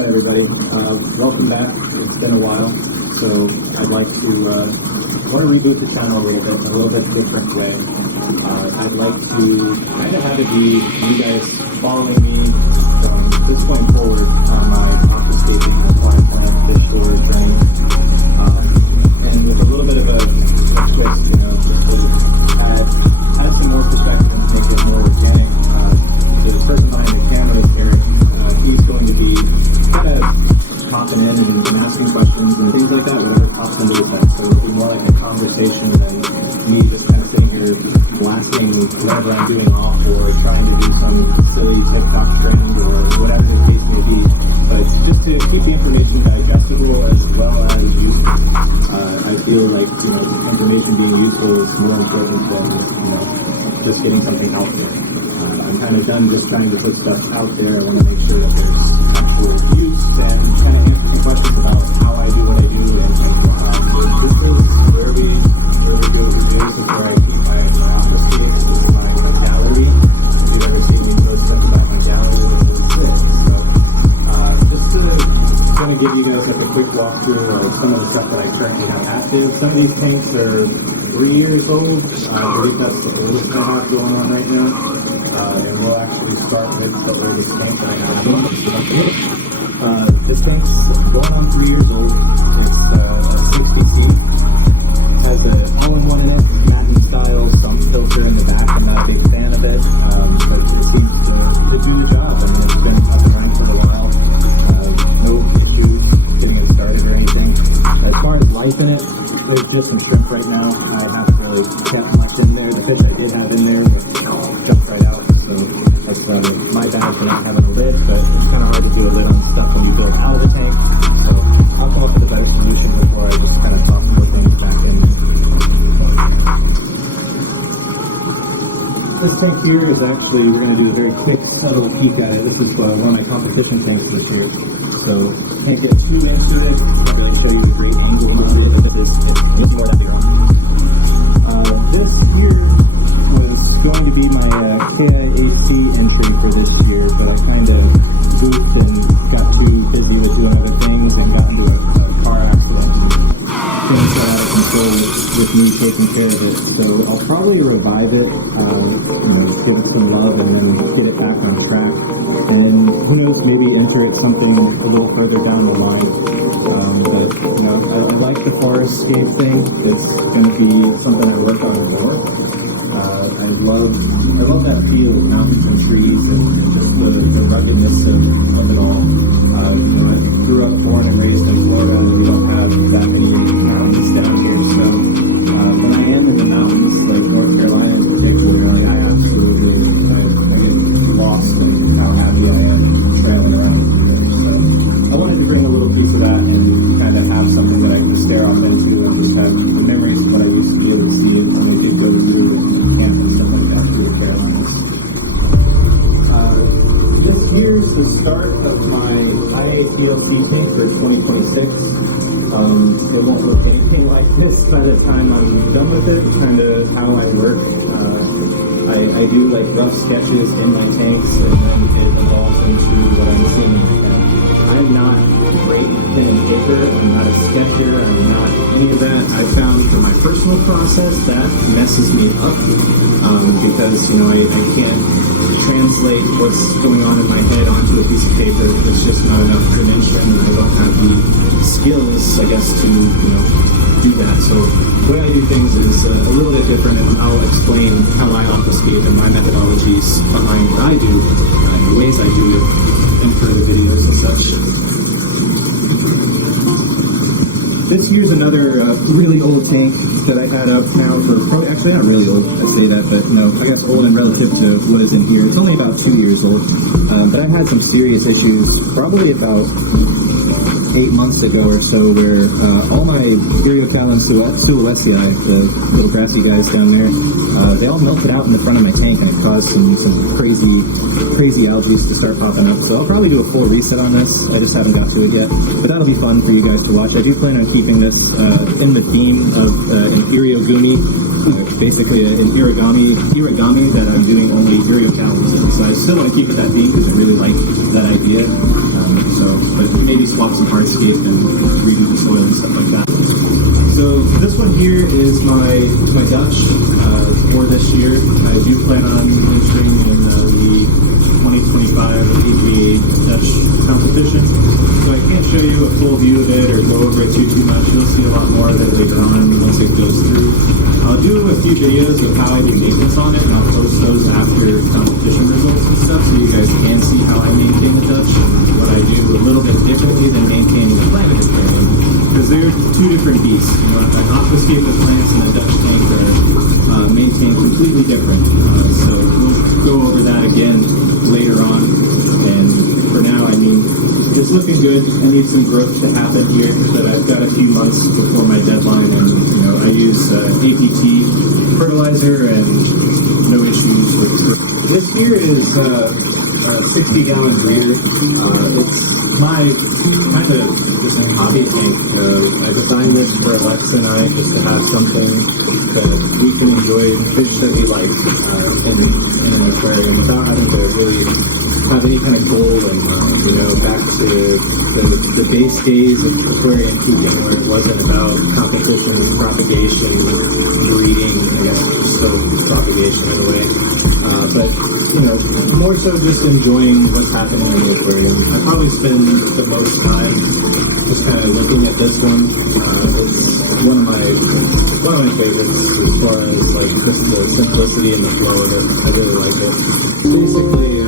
Alright everybody, welcome back. It's been a while, so I'd like to, want to reboot the channel a little bit different way. I'd like to kind of have it be you guys following me from this point forward on my confiscating the fly plan fish shore journey. And with a little bit of a twist, just to add some more perspective and make it more organic. The person behind the camera is Eric. He's going to be kind of popping in and asking questions and things like that, whatever pops into his head. So it'll be more like a conversation than me just kind of sitting here blasting whatever I'm doing off or trying to do some silly TikTok trend or whatever the case may be. But just to keep the information digestible as well as useful. I feel like, information being useful is more important than, just getting something out there. I'm kind of done just trying to put stuff out there. I want to make sure that there's actual use and kind of answer some questions about how I do what I do and whatnot. So this is where we do what we do. This is where I keep my office space. This is my gallery. If you've ever seen me post stuff about my gallery, it's this. So just to kind of give you guys like a quick walkthrough of some of the stuff that I currently have active. Some of these tanks are 3 years old. I believe that's the oldest I have going on right now. And we'll actually start with the oldest tank that I have. This tank's going on 3 years old. It's 60 feet. Has an all-in-one amp, mapping style, some filter in the back. I'm not a big fan of it, but it seems to do the job. I mean, it's been up and running for a while. No issues getting it started or anything. As far as life in it, there's just some shrimp right now. I have to get much in there. The fish I did have in there jumped right out. So that's my bad for not having a lid, but it's kind of hard to do a lid on stuff when you build out of the tank. So I'll come up with a better solution before I just kind of toss those things back in. This tank here is actually, we're going to do a very quick, subtle peek at it. This is one of my competition tanks this year. So can't get too into it. I'll really show you a great angle under it. It's more than the This here was going to be my KIHT entry for this year, but I kind of goofed and got too busy with doing other things and got into a car accident and things got out of control with me taking care of it. So I'll probably revive it, give it some love and then get it back on track. And who knows, maybe enter it something a little further down the line. But I like the forest scape thing. It's going to be something I work on more. I love that feel of mountains and trees and just the ruggedness of it all. I grew up, born and raised in Florida, and we don't have that many mountains down here. So when I am in the mountains, like North Carolina in particular, I absolutely get lost in how happy I am trailing around there. So I wanted to bring a little piece of that and kind of have something that I can stare off into and just have the memories of what I used to be able to see when I did go to camp and stuff like that through the Carolinas. This here's the start of my IATLT tank for 2026. It won't look anything like this by the time I'm done with it. Kind of how I work. I do like rough sketches in my tanks and then it evolves into what I'm seeing. I'm not great pen and paper, I'm not a sketcher, I'm not any of that. I found for my personal process that messes me up because I can't translate what's going on in my head onto a piece of paper. It's just not enough dimension and I don't have the skills, I guess, to do that. So the way I do things is a little bit different, and I'll explain how I obfuscate and my methodologies behind what I do and the ways I do it in further videos and such. This here's another really old tank that I've had up now for probably, actually not really old, I say that, but I guess old and relative to what is in here. It's only about 2 years old, but I had some serious issues probably about 8 months ago or so where all my Viriocal and Sulawesi, the little grassy guys down there, they all melted out in the front of my tank and it caused some crazy algae to start popping up. So I'll probably do a full reset on this. I just haven't got to it yet, but that'll be fun for you guys to watch. I do plan on keeping this in the theme of an Irigumi, basically an origami that I'm doing only Viriocal. So I still want to keep it that theme because I really like that idea. idea. But maybe swap some hardscape and redo the soil and stuff like that. So this one here is my Dutch for this year. I do plan on entering in the 2025 AGA Dutch competition. So I can't show you a full view of it or go over it too much. You'll see a lot more of it later on once it goes through. I'll do a few videos of how I do maintenance on it, and I'll post those after competition results and stuff, so you guys can see how I maintain the Dutch and what I do a little bit differently than maintaining a plant aquarium, because they're two different beasts. You know, an aquascape with plants and a Dutch tank are maintained completely different. So we'll go over that again later on. And for now, I mean, it's looking good. I need some growth to happen here, but I've got a few months before my deadline, and you know, I use APT fertilizer and no issues with growth. This here is a 60-gallon breeder. It's my kind of just a hobby tank. I designed this for Alexa and I just to have something that we can enjoy, fish that we like in an aquarium without having to really have any kind of goal. And you know, back to the base days of aquarium keeping, where it wasn't about competition, propagation, breeding. I guess still propagation in a way, but you know, more so just enjoying what's happening in the aquarium. I probably spend the most time just kind of looking at this one. It's one of my favorites as far as like just the simplicity and the flow of it. I really like it. Basically,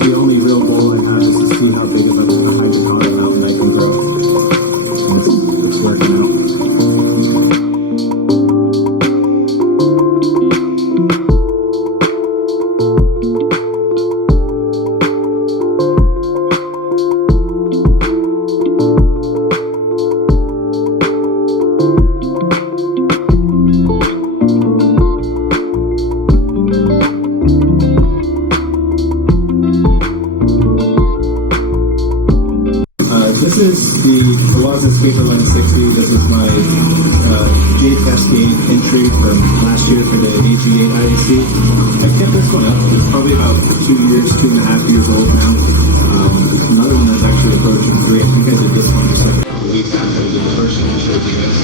the only real goal I have is to see how big of a hydroponic mountain I can grow. And it's working out. This is the Escaper 160. This is my Jade Cascade entry from last year for the AGA IAC. I kept this one up. It's probably about 2.5 years old now. Another one that's actually approaching 3. I think I did this one just like a couple weeks after I did the first one I showed you guys.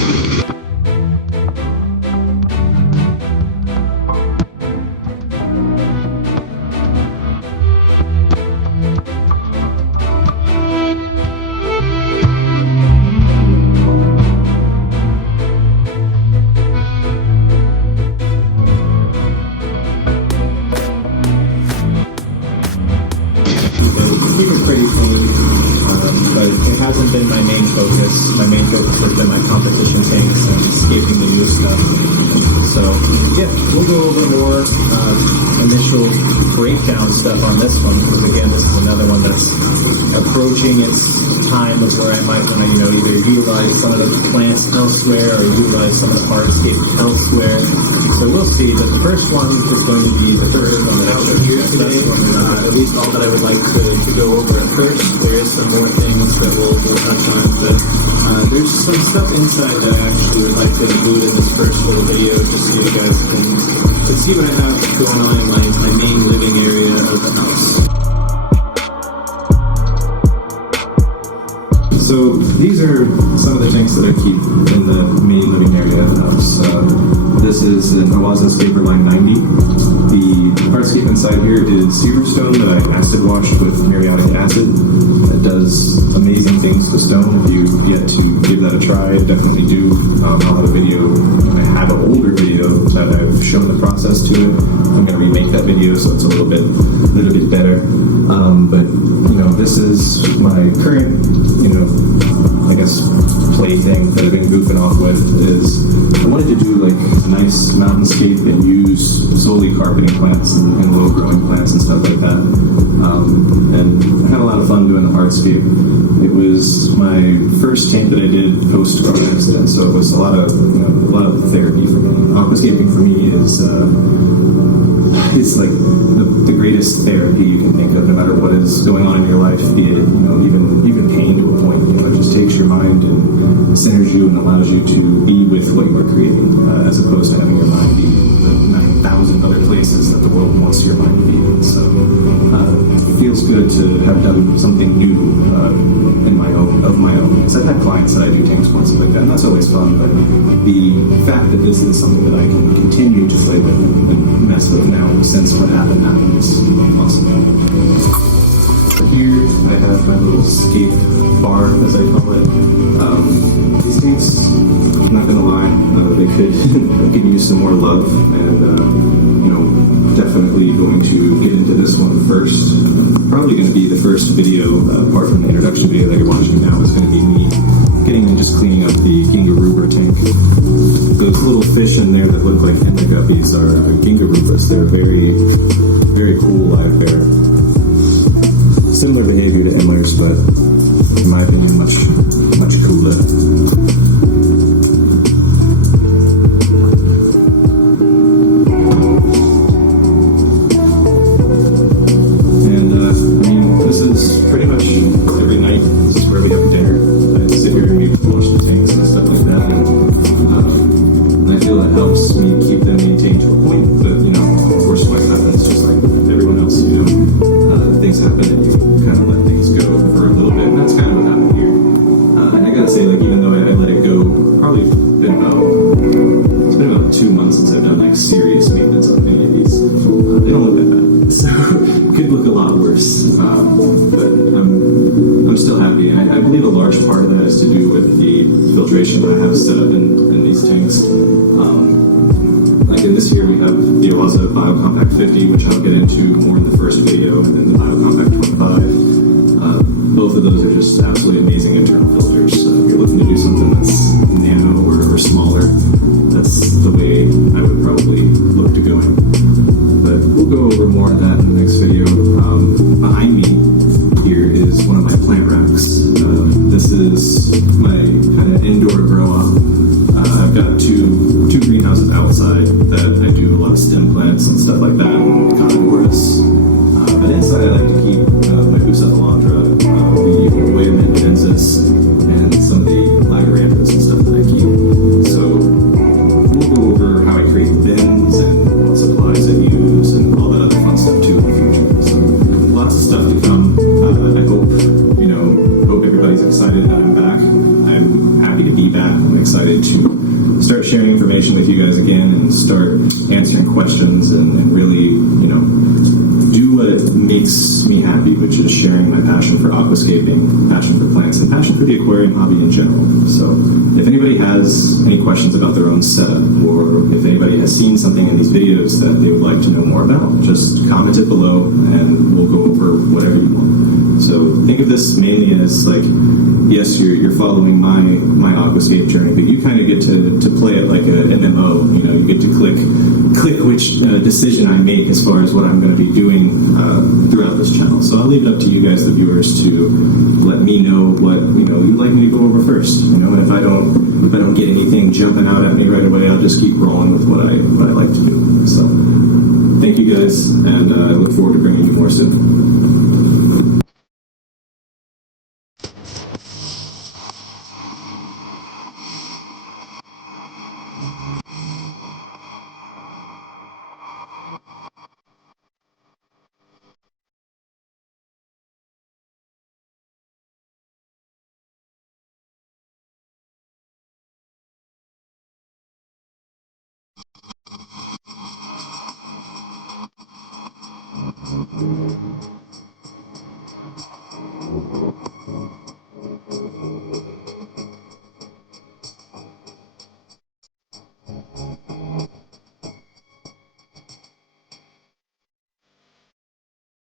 It's pretty clean, but it hasn't been my main focus. My main focus has been my competition tanks and escaping the new stuff. So, yeah, we'll go over more initial breakdown stuff on this one, because again, this is another one that's approaching its time of where I might want to, you know, either utilize some of the plants elsewhere or utilize some of the hardscape elsewhere. So we'll see, but the first one is going to be the first one that I showed you today. At least all that I would like to go over at first. There is some more things that we'll touch on, but there's some stuff inside that I actually would like to include in this first little video, just so you guys can see what I have going on in my main living area of the house. So these are some of the tanks that I keep in the main living area of the house. This is an Escaper Line 90. The hardscape inside here is Silverstone that I acid washed with muriatic acid. That does amazing things with stone. If you've yet to give that a try, definitely do. I'll have a video, and I have an older video that I've shown the process to it. I'm going to remake that video so it's a little bit better. But you know, this is my current, you know, I guess plaything that I've been goofing off with. Is I wanted to do like a nice mountainscape and use solely carpeting plants and low growing plants and stuff like that. And I had a lot of fun doing the hardscape. It was my first tank that I did post road accident, so it was a lot of therapy for me. Aquascaping for me is like the greatest therapy you can think of, no matter what is going on in your life, be it, you know, even pain to a point. You know, it just takes your mind and centers you and allows you to be with what you are creating, as opposed to having your mind be the 9,000 other places that the world wants your mind to be. So it feels good good to have done something new in my own, of my own. Because I've had clients that I do tank sports like that, and that's always fun. But the fact that this is something that I can continue to play with and mess with now since what happened is awesome. Here I have my little skate bar, as I call it. These tanks, I'm not gonna lie, they could use some more love, and definitely going to get into this one first. Probably going to be the first video, apart from the introduction video that you're watching now, is going to be me getting and just cleaning up the Gingaruba tank. Those little fish in there that look like Emma guppies are Gingarubas. They're very, very cool live bear. Similar behavior to Emlers, but in my opinion, much cooler. Serious maintenance on any of these. They don't look that bad. So could look a lot worse. But I'm still happy. And I believe a large part of that is to do with the filtration I have set up in these tanks. Like in this here we have the Awaza Biocompact 50, which I'll get into more in the first video, and then the Biocompact 25. Both of those are just absolutely amazing internal filters. If you're looking to do something that's nano or smaller, that's the way I would probably look to going. But we'll go over more of that in the next video. Behind me here is one of my plant racks. This is my kind of indoor grow up. I've got two greenhouses outside that I do a lot of stem plants and stuff like that, carnivorous. But inside I like to keep my Bucephalandra, the Ovoia Mendensis, and some of the Lageranthus and stuff that I keep. So we'll go over how I create bins and what supplies I use and all that other fun stuff too in the future. So lots of stuff to come. I hope everybody's excited that I'm back. I'm happy to be back. I'm excited to start sharing information with you guys again and start answering questions and really, do what makes me happy, which is sharing my passion for aquascaping, passion for plants, and passion for the aquarium hobby in general. So if anybody has any questions about their own setup, or if anybody has seen something in these videos that they would like to know more about, just comment it below and we'll go over whatever you want. So think of this mainly as like, yes, you're following my aquascape journey, but you kind of get to play it like an MMO. You get to click which decision I make as far as what I'm going to be doing throughout this channel. So I'll leave it up to you guys, the viewers, to let me know what you'd like me to go over first. And if I don't get anything jumping out at me right away, I'll just keep rolling with what I like to do. So thank you guys, and I look forward to bringing you more soon.